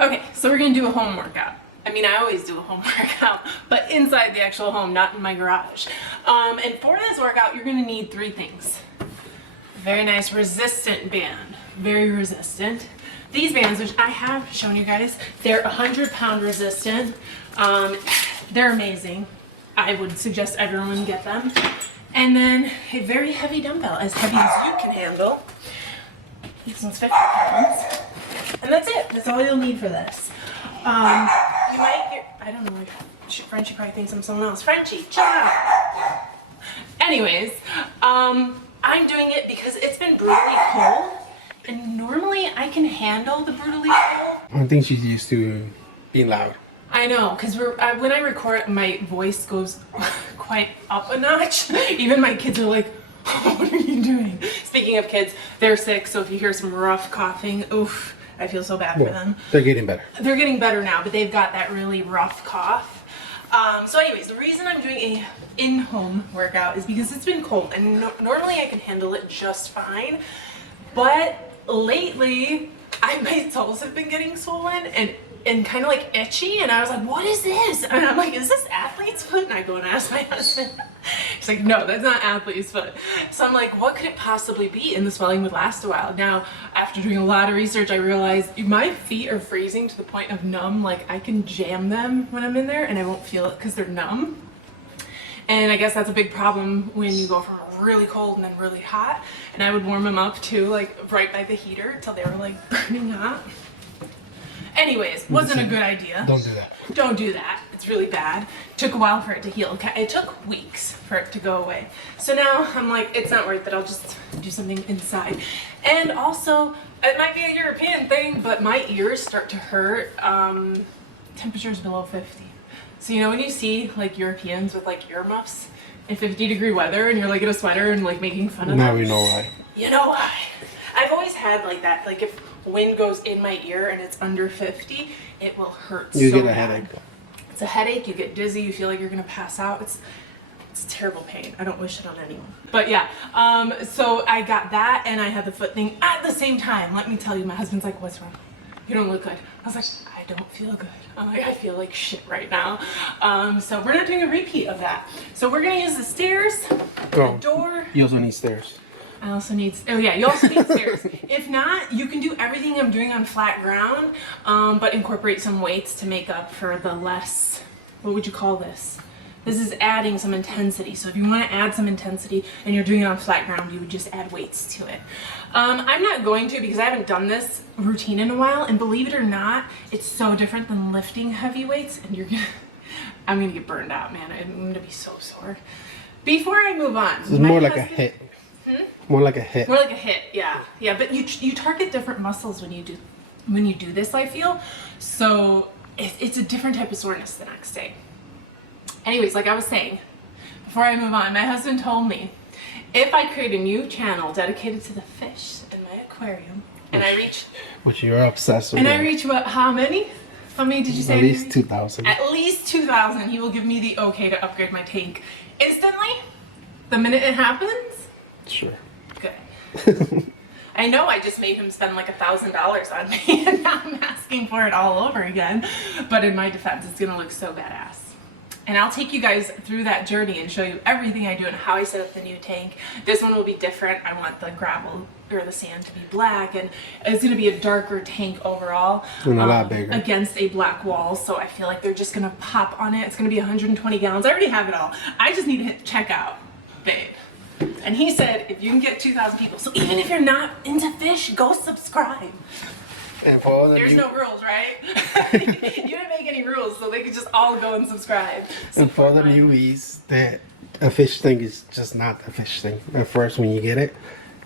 Okay, so we're gonna do a home workout. I mean, I always do a home workout, but inside the actual home, not in my garage. And for this workout, you're gonna need 3 things. A very nice resistant band, very resistant. These bands, which I have shown you guys, they're 100-pound resistant. They're amazing. I would suggest everyone get them. And then a very heavy dumbbell, as heavy as you can handle. This one's 50 pounds. And that's it. That's all you'll need for this. You might hear, I don't know, like, Frenchie probably thinks I'm someone else. Frenchie, chill out. Anyways, I'm doing it because it's been brutally cold. And normally I can handle the brutally cold. I think she's used to being loud. I know, because when I record, my voice goes quite up a notch. Even my kids are like, oh, what are you doing? Speaking of kids, they're sick, so if you hear some rough coughing, oof, I feel so bad for them. They're getting better. They're getting better now, but they've got that really rough cough. So anyways, the reason I'm doing a in-home workout is because it's been cold, and normally I can handle it just fine, but lately, my toes have been getting swollen and kind of like itchy, and I was like, what is this? And I'm like, is this athlete's foot? And I go and ask my husband. He's like, no, that's not athlete's foot. So I'm like, what could it possibly be? And the swelling would last a while. Now, after doing a lot of research, I realized my feet are freezing to the point of numb. Like, I can jam them when I'm in there and I won't feel it because they're numb. And I guess that's a big problem when you go from really cold and then really hot. And I would warm them up too, like right by the heater until they were like burning hot. Anyways, wasn't a good idea. Don't do that. Don't do that. It's really bad. Took a while for it to heal. It took weeks for it to go away. So now I'm like, it's not worth it. I'll just do something inside. And also, it might be a European thing, but my ears start to hurt. Temperatures below 50. So you know when you see like Europeans with like earmuffs in 50-degree weather and you're like in a sweater and like making fun of them? Now we know why. You know why. I've always had like that. Like if wind goes in my ear and it's under 50, it will hurt so bad. You get a headache. It's a headache, you get dizzy, you feel like you're gonna pass out. It's terrible pain. I don't wish it on anyone. But yeah, so I got that and I had the foot thing at the same time. Let me tell you, my husband's like, what's wrong? You don't look good. I was like, I don't feel good. I'm like, I feel like shit right now. So we're not doing a repeat of that. So we're gonna use the stairs, the door. You also need stairs. I also need, oh yeah, you also need stairs. If not, you can do everything I'm doing on flat ground, but incorporate some weights to make up for the less, what would you call this? This is adding some intensity. So if you want to add some intensity and you're doing it on flat ground, you would just add weights to it. I'm not going to because I haven't done this routine in a while, and believe it or not, it's so different than lifting heavy weights, and I'm gonna get burned out, man. I'm gonna be so sore. Before I move on, it's more like a hit. More like a hit. More like a hit, yeah. Yeah, but you target different muscles when you do this, I feel. So it's a different type of soreness the next day. Anyways, like I was saying, before I move on, my husband told me if I create a new channel dedicated to the fish in my aquarium, and I reach... Which you're obsessed with. And I reach what, how many? How many did you say? At least 2,000. At least 2,000. He will give me the okay to upgrade my tank instantly, the minute it happens. Sure. Good. I know I just made him spend like $1,000 on me, and now I'm asking for it all over again. But in my defense, it's gonna look so badass. And I'll take you guys through that journey and show you everything I do and how I set up the new tank. This one will be different. I want the gravel or the sand to be black, and it's gonna be a darker tank overall. And a lot bigger. Against a black wall, so I feel like they're just gonna pop on it. It's gonna be 120 gallons. I already have it all. I just need to hit checkout, babe. And he said, if you can get 2,000 people, so even if you're not into fish, go subscribe. And for all There's no rules, right? You didn't make any rules, so they could just all go and subscribe. And for the newbies, that a fish thing is just not a fish thing. At first, when you get it,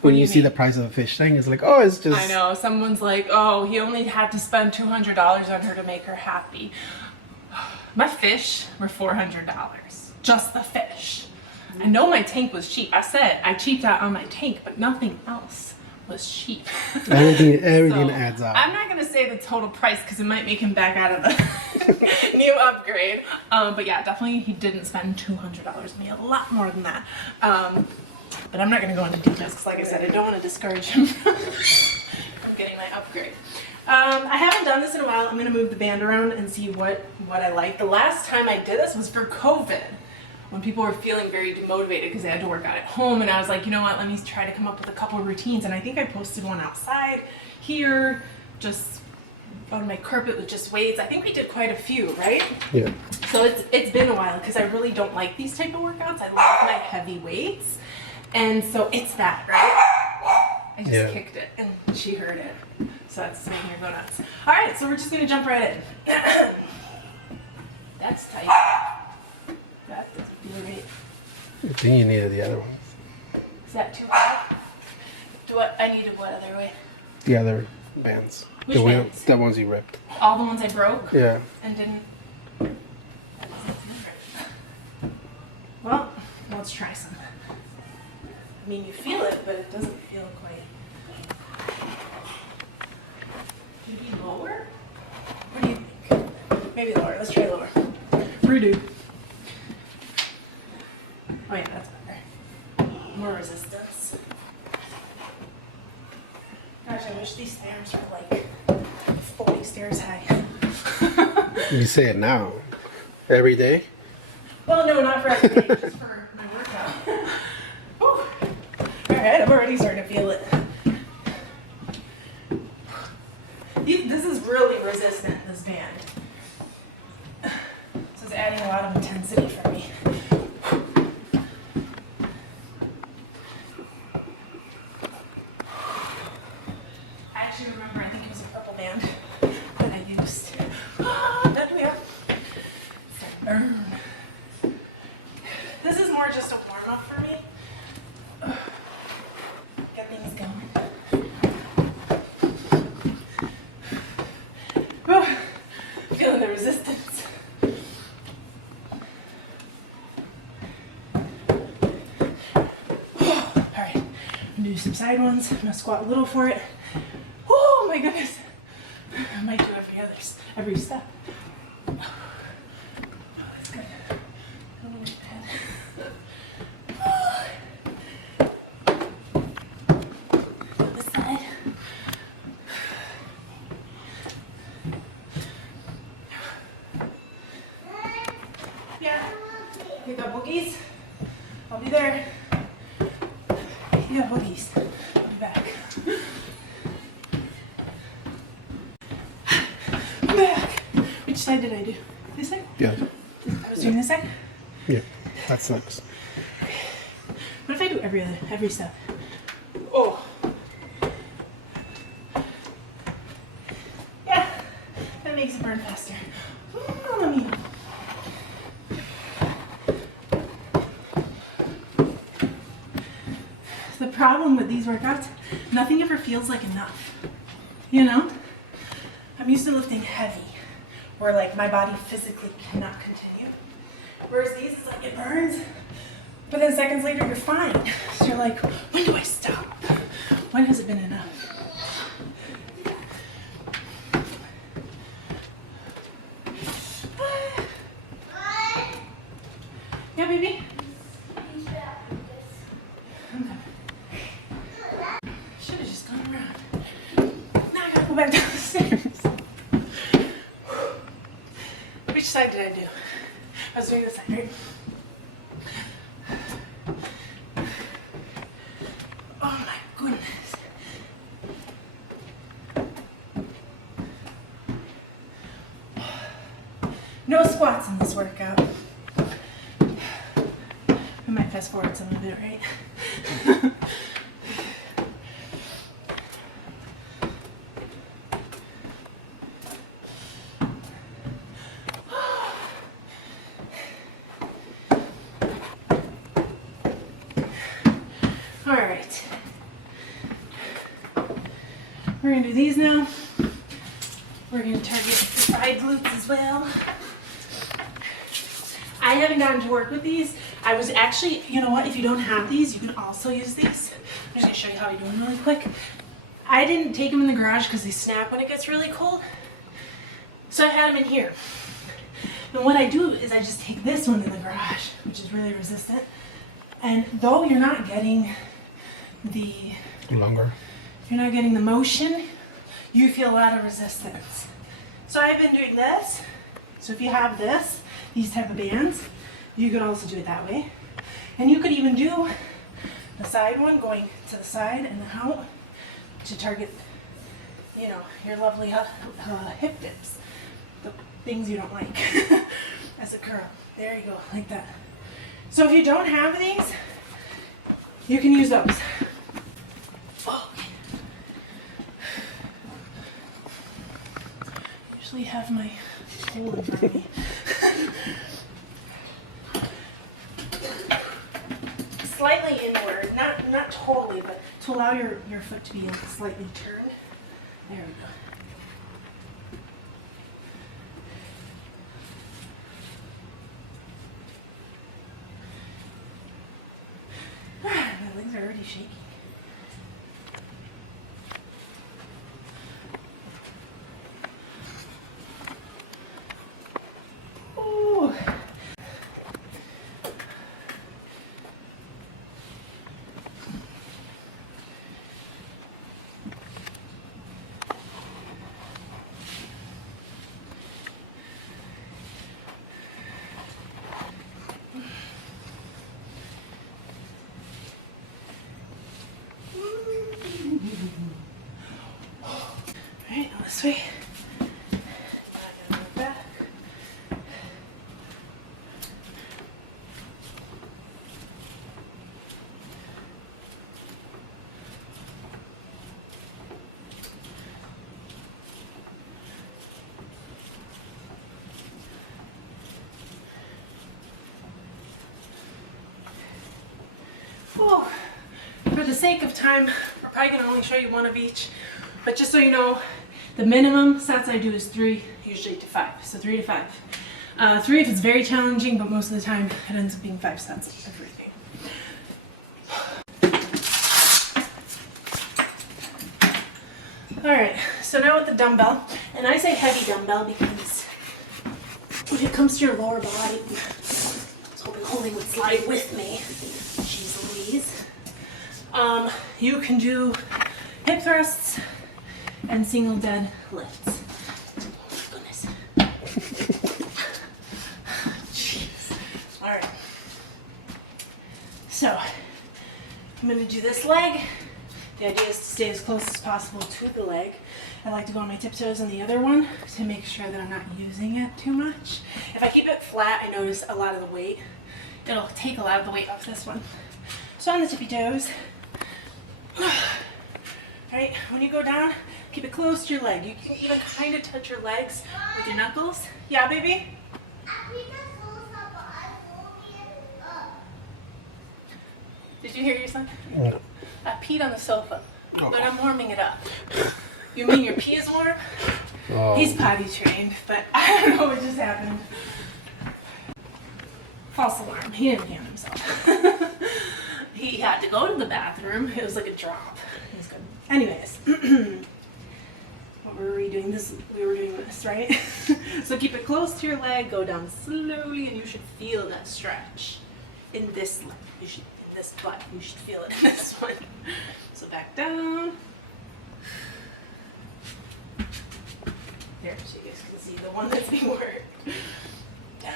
when you see the price of a fish thing, it's like, oh, it's just... I know. Someone's like, oh, he only had to spend $200 on her to make her happy. My fish were $400. Just the fish. I know my tank was cheap. I said I cheaped out on my tank, but nothing else was cheap. Everything So, adds up. I'm not gonna say the total price because it might make him back out of the new upgrade. But yeah, definitely he didn't spend $200. Made a lot more than that. But I'm not gonna go into details because, like I said, I don't want to discourage him from getting my upgrade. I haven't done this in a while. I'm gonna move the band around and see what I like. The last time I did this was for COVID, when people were feeling very demotivated because they had to work out at home, and I was like, you know what, let me try to come up with a couple of routines. And I think I posted one outside here, just on my carpet with just weights. I think we did quite a few, right? Yeah. So it's been a while because I really don't like these type of workouts. I love my heavy weights, and so it's that, right? I just kicked it and she heard it, so that's making her go nuts. All right, so we're just gonna jump right in. That's tight. That doesn't feel right. I think you needed the other ones. Is that too high? I needed what other way? The other bands. Which bands? The ones you ripped. All the ones I broke? Yeah. And didn't. That doesn't feel right. Well, let's try some. I mean, you feel it, but it doesn't feel quite. Maybe lower? What do you think? Maybe lower. Let's try lower. Redo. Oh yeah, that's better. More resistance. Gosh, I wish these stairs were like 40 stairs high. You say it now. Every day? Well, no, not for every day, just for my workout. All right, I'm already starting to feel it. This is really resistant, this band. So it's adding a lot of intensity for me. I actually remember, I think it was a purple band that I used. Down here. Burn. This is more just a warm-up for me. Get things going. Feeling the resistance. Alright, I'm gonna do some side ones. I'm gonna squat a little for it. Oh my goodness. I might do every step. That's good. A little bit ahead. This side. Yeah. You got boogies? I'll be there. You got boogies. I'll be back. I'm back. Which side did I do? This side? Yeah. I was doing this side? Yeah. That sucks. What if I do every step? Oh. Yeah. That makes it burn faster. Let me. The problem with these workouts, nothing ever feels like enough. You know? I'm used to lifting heavy, where like my body physically cannot continue. Whereas these, it's like it burns, but then seconds later you're fine. So you're like, when do I stop? When has it been enough? Yeah, baby? Should have just gone around. Now I gotta go back down the stairs. Which side did I do? I was doing this side, right? Oh my goodness. No squats in this workout. I might fast forward some of it, right? All right. We're gonna do these now. We're gonna target the side glutes as well. I haven't gotten to work with these. I was actually, you know what, if you don't have these, you can also use these. I'm just gonna show you how you do them really quick. I didn't take them in the garage because they snap when it gets really cold. So I had them in here. And what I do is I just take this one in the garage, which is really resistant. And though you're not getting the Longer. motion, you feel a lot of resistance. So I've been doing this. So if you have this, these type of bands, you could also do it that way. And you could even do the side one, going to the side and then out to target, you know, your lovely hip dips, the things you don't like as a curl. There you go, like that. So if you don't have these, you can use those. Oh. Usually have my hole in front of me. Slightly inward, not totally, but to allow your foot to be slightly turned. There we go. My legs are already shaking. Ooh. Alright, now this way. Back. Oh, for the sake of time, we're probably going to only show you one of each. But just so you know, the minimum sets I do is 3, usually to 5. So 3 to 5. 3 if it's very challenging, but most of the time it ends up being 5 sets of everything. Alright, so now with the dumbbell, and I say heavy dumbbell because when it comes to your lower body, I was hoping Holy would slide with me. Jeez Louise. You can do hip thrusts and single dead lifts. Oh goodness. Jeez. Alright. So, I'm going to do this leg. The idea is to stay as close as possible to the leg. I like to go on my tiptoes on the other one to make sure that I'm not using it too much. If I keep it flat, I notice a lot of the weight. It'll take a lot of the weight off this one. So on the tippy toes. Alright, when you go down, keep it close to your leg. You can even kind of touch your legs with your knuckles. Yeah, baby? Did you hear your son? No. I peed on the sofa, Oh. but I'm warming it up. You mean your pee is warm? Oh. He's potty trained, but I don't know what just happened. False alarm. He didn't pee on himself. He had to go to the bathroom. It was like a drop. It was good. Anyways, what were we doing? We were doing this, right? So keep it close to your leg. Go down slowly, and you should feel that stretch in this leg. In this butt. You should feel it in this one. So back down. There, so you guys can see the one that's being worked. Down.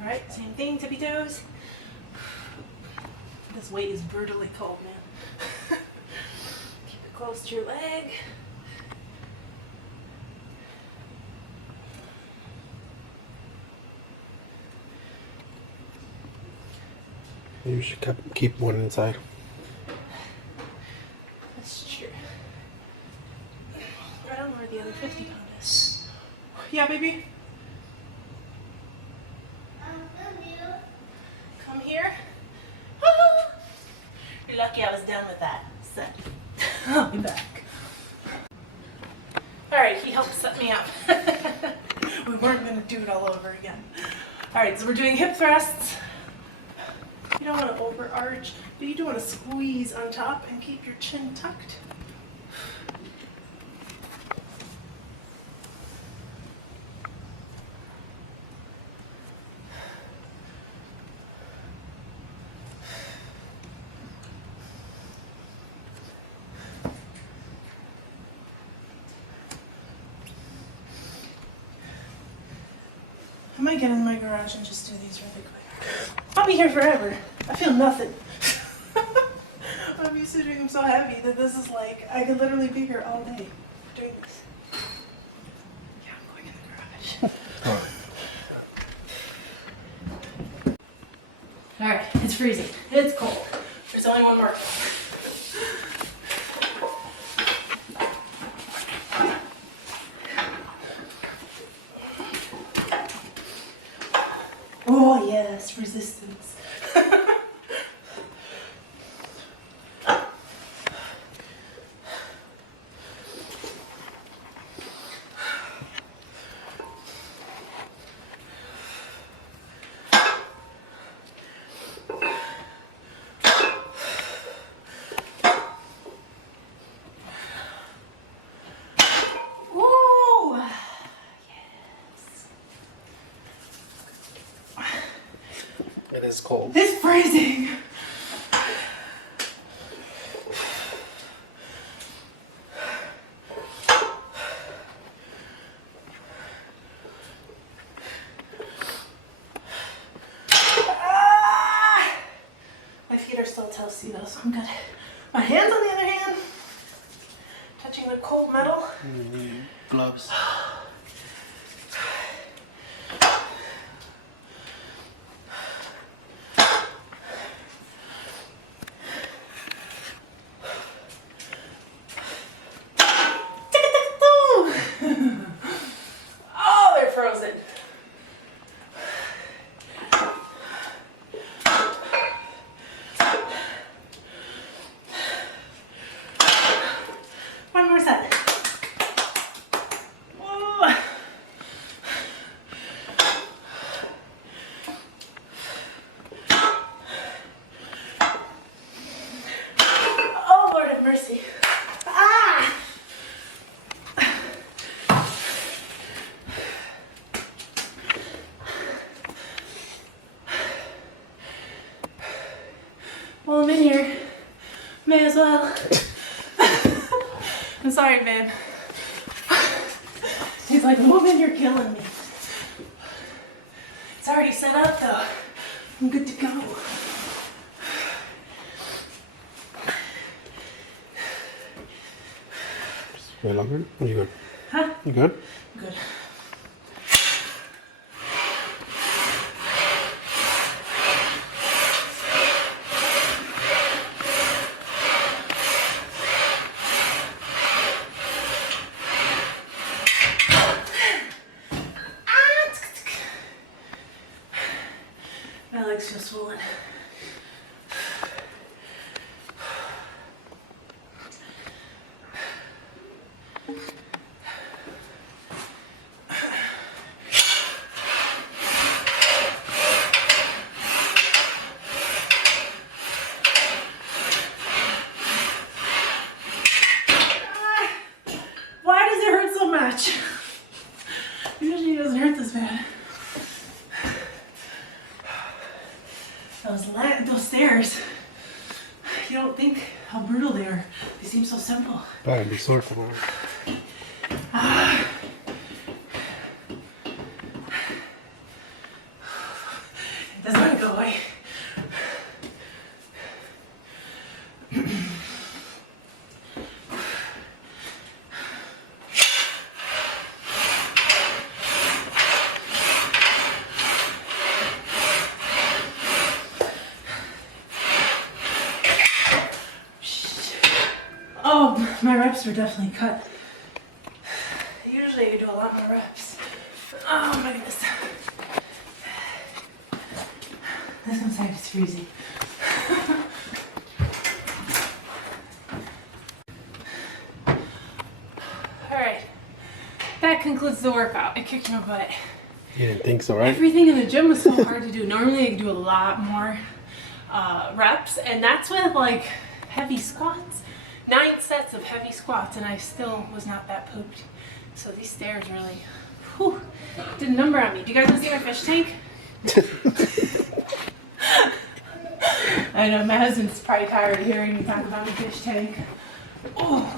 Alright, same thing, tippy toes. This weight is brutally cold, man. Keep it close to your leg. You should keep one inside. That's true. I don't know where the other 50 pound is. Yeah, baby? Come here. You're lucky I was done with that. So, I'll be back. Alright, he helped set me up. We weren't going to do it all over again. All right, so we're doing hip thrusts. You don't want to overarch, but you do want to squeeze on top and keep your chin tucked. I might get in my garage and just do these really quick. I'll be here forever. I feel nothing. I'm used to doing them so heavy that this is like, I could literally be here all day doing this. Yeah, I'm going in the garage. Alright, it's freezing. It's cold. There's only one more. Oh yes, resistance. Ooh, yes. It is cold. It's freezing. My feet are still toasty though, so I'm good. My hands, on the other hand, touching the cold metal. Gloves. Oh, they're frozen. One more set. Whoa. Oh, Lord have mercy. Ah! Well, I'm in here. May as well. I'm sorry, babe. He's like, woman, you're killing me. It's already set up, though. I'm good to go. Way longer? Are you good? Huh? You good? Good. My legs feel swollen. Why does it hurt so much? Usually it doesn't hurt this bad. Those stairs, you don't think how brutal they are. They seem so simple. That'd be sore tomorrow. It doesn't want to go away. Oh, my reps are definitely cut. Usually you do a lot more reps. Oh my goodness. This one's like it's freezing. Alright. That concludes the workout. I kicked my butt. You didn't think so, right? Everything in the gym was so hard to do. Normally I could do a lot more reps, and that's with like heavy squats. 9 sets of heavy squats, and I still was not that pooped. So these stairs really, whew, did a number on me. Do you guys want to see my fish tank? I know, my husband's probably tired of hearing me talk about my fish tank. Oh,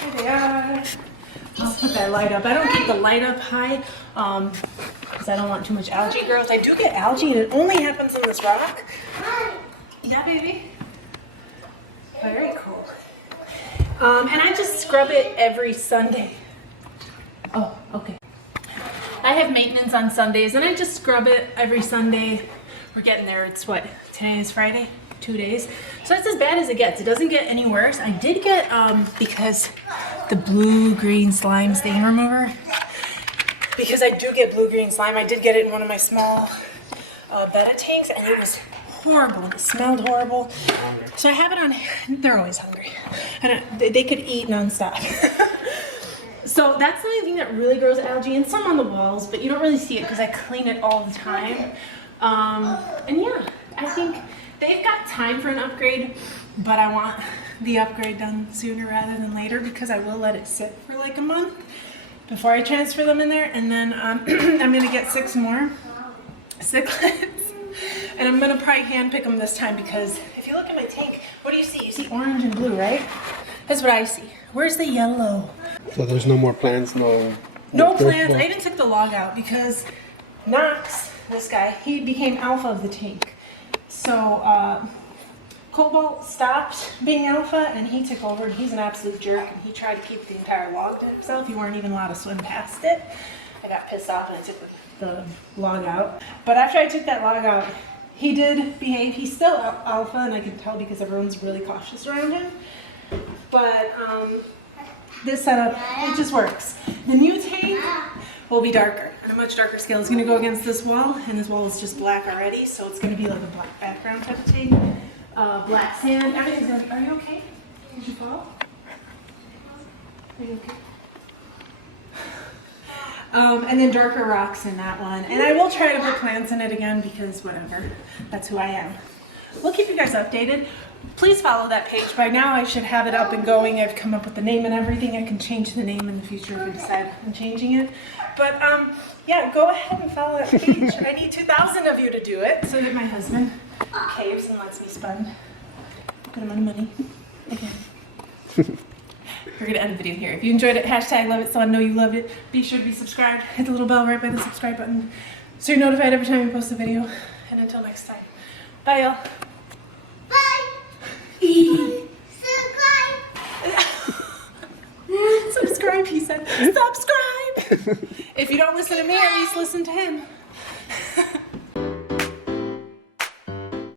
here they are. I'll put that light up. I don't keep the light up high because I don't want too much algae growth. I do get algae, and it only happens in this rock. Yeah, baby. Very cool. And I just scrub it every Sunday. Oh, okay. I have maintenance on Sundays, and I just scrub it every Sunday. We're getting there. It's what? Today is Friday? 2 days. So that's as bad as it gets. It doesn't get any worse. I did get, because the blue-green slime stain remover, because I do get blue-green slime, I did get it in one of my small betta tanks, and it was horrible. It smelled horrible. So I have it on, they're always hungry. And they could eat nonstop. So that's the only thing that really grows algae, and some on the walls, but you don't really see it because I clean it all the time. And yeah, I think they've got time for an upgrade, but I want the upgrade done sooner rather than later because I will let it sit for like a month before I transfer them in there, and then I'm going to get 6 more cichlids, and I'm going to probably hand pick them this time because if you look at my tank, what do you see? You see orange and blue, right? That's what I see. Where's the yellow? So there's no more plants, no plants. I even took the log out because Knox, this guy, he became alpha of the tank. So Cobalt stopped being alpha and he took over, and he's an absolute jerk, and he tried to keep the entire log to himself. You weren't even allowed to swim past it. I got pissed off and I took the log out. But after I took that log out, he did behave. He's still alpha, and I can tell because everyone's really cautious around him. But this setup, it just works. The new tank will be darker, and a much darker scale. It's going to go against this wall, and this wall is just black already, so it's going to be like a black background type of tank. Black sand, everything's going to... Are you okay? Did you fall? Are you okay? And then darker rocks in that one. And I will try to put plants in it again because whatever, that's who I am. We'll keep you guys updated. Please follow that page. By now I should have it up and going. I've come up with the name and everything. I can change the name in the future if I decide on changing it. But yeah, go ahead and follow that page. I need 2,000 of you to do it so that my husband caves and lets me spend a good amount of money. Okay. We're going to end the video here. If you enjoyed it, hashtag love it so I know you loved it. Be sure to be subscribed. Hit the little bell right by the subscribe button so you're notified every time we post a video. And until next time, bye y'all. Subscribe, he said. Subscribe! If you don't listen to me, at least listen to him.